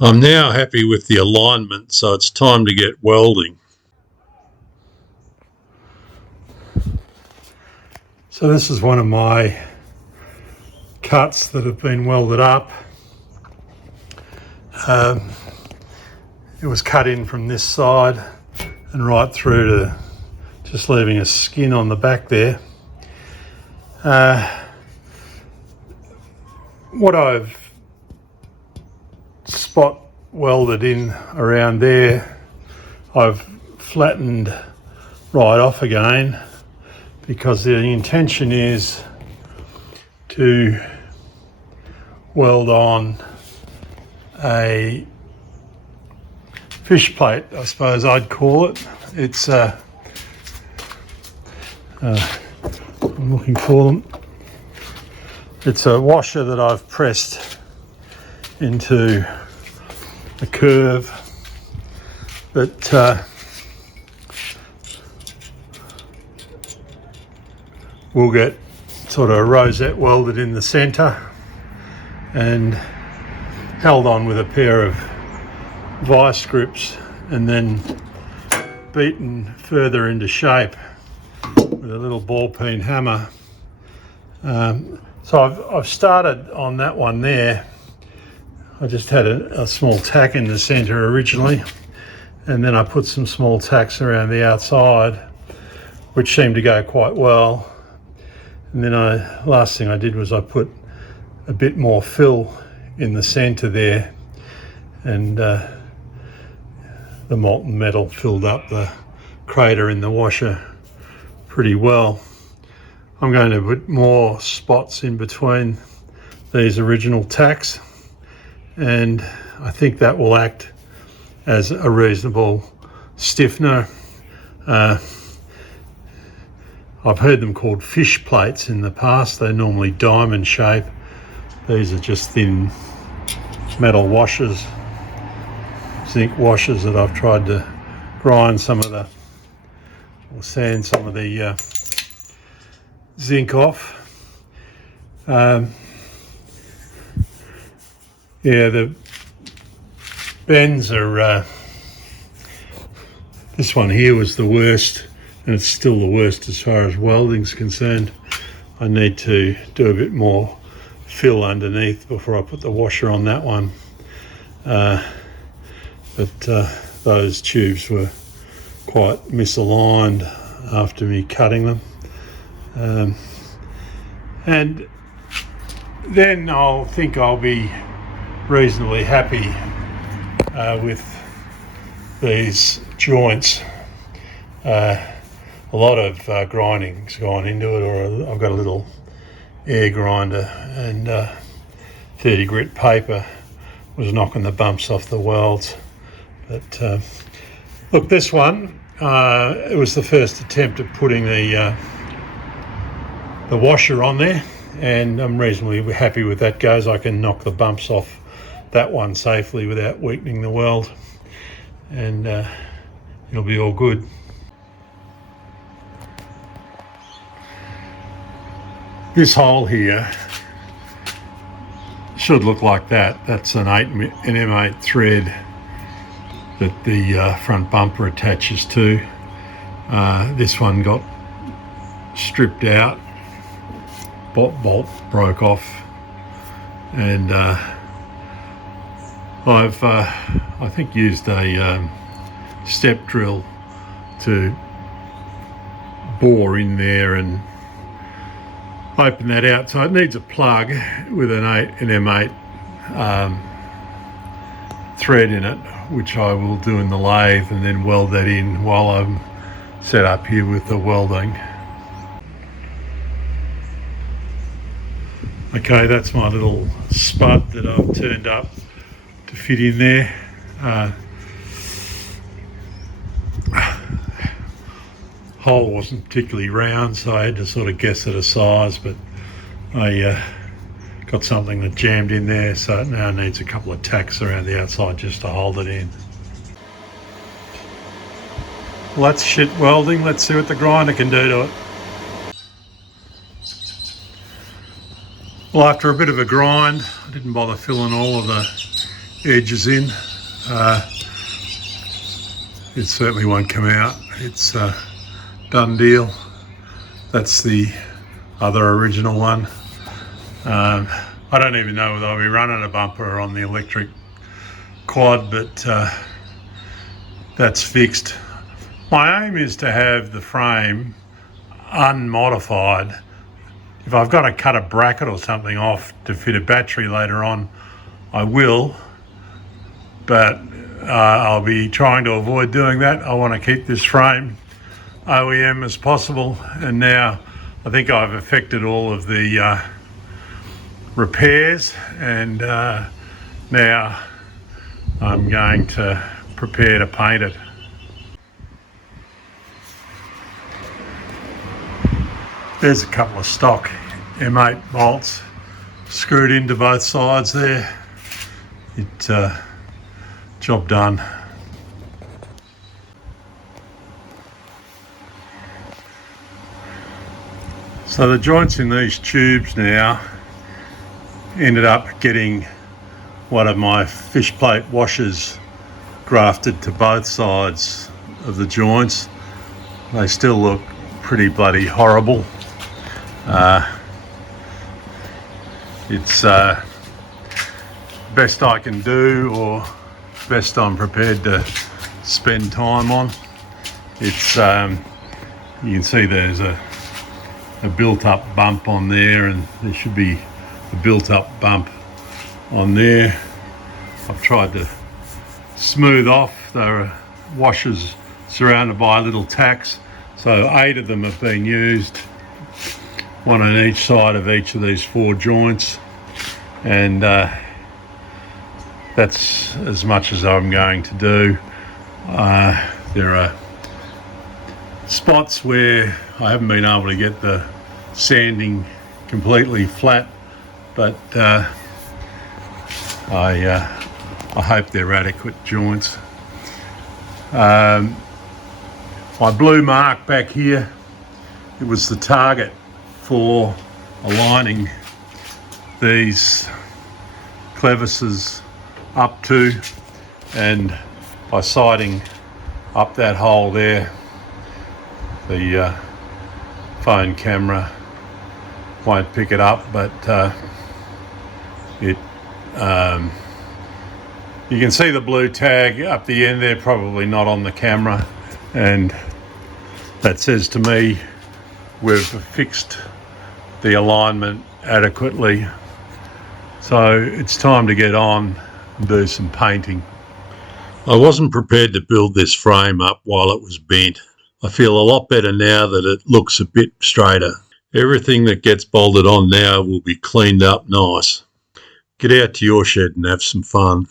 I'm now happy with the alignment, so it's time to get welding. So this is one of my cuts that have been welded up. It was cut in from this side and right through to just leaving a skin on the back there. What I've spot welded in around there, I've flattened right off again, because the intention is to weld on a fish plate, I suppose I'd call it. It's I'm looking for them. It's a washer that I've pressed into a curve that will get sort of a rosette welded in the centre and held on with a pair of vice grips and then beaten further into shape with a little ball peen hammer. So I've started on that one there. I just had a small tack in the centre originally, and then I put some small tacks around the outside, which seemed to go quite well. And then last thing I did was I put a bit more fill in the centre there, and the molten metal filled up the crater in the washer pretty well. I'm going to put more spots in between these original tacks, and I think that will act as a reasonable stiffener. I've heard them called fish plates in the past. They're normally diamond shape. These are just thin metal washers, zinc washers that I've tried to grind some of the, or sand some of the zinc off. Yeah, the bends are, this one here was the worst, and it's still the worst as far as welding's concerned. I need to do a bit more fill underneath before I put the washer on that one. But those tubes were quite misaligned after me cutting them. And then I'll be reasonably happy with these joints. A lot of grinding's gone into it, or I've got a little air grinder, and 30 grit paper was knocking the bumps off the welds. But look, this one, it was the first attempt at putting the washer on there, and I'm reasonably happy with that goes. I can knock the bumps off that one safely without weakening the weld, and it'll be all good. This hole here should look like that. That's an M8 thread that the front bumper attaches to. This one got stripped out, bolt broke off, and I've I think used a step drill to bore in there and open that out. So it needs a plug with an M8 thread in it, which I will do in the lathe and then weld that in while I'm set up here with the welding. Okay, that's my little spud that I've turned up to fit in there. Hole wasn't particularly round, so I had to sort of guess at a size, but I got something that jammed in there, so it now needs a couple of tacks around the outside just to hold it in. Well, that's shit welding. Let's see what the grinder can do to it. Well, after a bit of a grind, I didn't bother filling all of the edges in. It certainly won't come out. It's a done deal. That's the other original one. I don't even know whether I'll be running a bumper on the electric quad, but that's fixed. My aim is to have the frame unmodified. If I've got to cut a bracket or something off to fit a battery later on, I will, but I'll be trying to avoid doing that. I want to keep this frame OEM as possible, and now I think I've effected all of the repairs, and now I'm going to prepare to paint it. There's a couple of stock M8 bolts screwed into both sides there. Job done. So the joints in these tubes now ended up getting one of my fish plate washers grafted to both sides of the joints. They still look pretty bloody horrible. It's best I can do, or best I'm prepared to spend time on. It's you can see there's a built-up bump on there, and there should be a built-up bump on there. I've tried to smooth off. There are washers surrounded by little tacks, so 8 of them have been used, one on each side of each of these 4 joints, and that's as much as I'm going to do. There are spots where I haven't been able to get the sanding completely flat, but I hope they're adequate joints. My blue mark back here, it was the target for aligning these clevises up to, and by sighting up that hole there, the phone camera won't pick it up, but you can see the blue tag up the end there, probably not on the camera, and that says to me we've fixed the alignment adequately. So it's time to get on and do some painting. I wasn't prepared to build this frame up while it was bent. I feel a lot better now that it looks a bit straighter. Everything that gets bolted on now will be cleaned up nice. Get out to your shed and have some fun.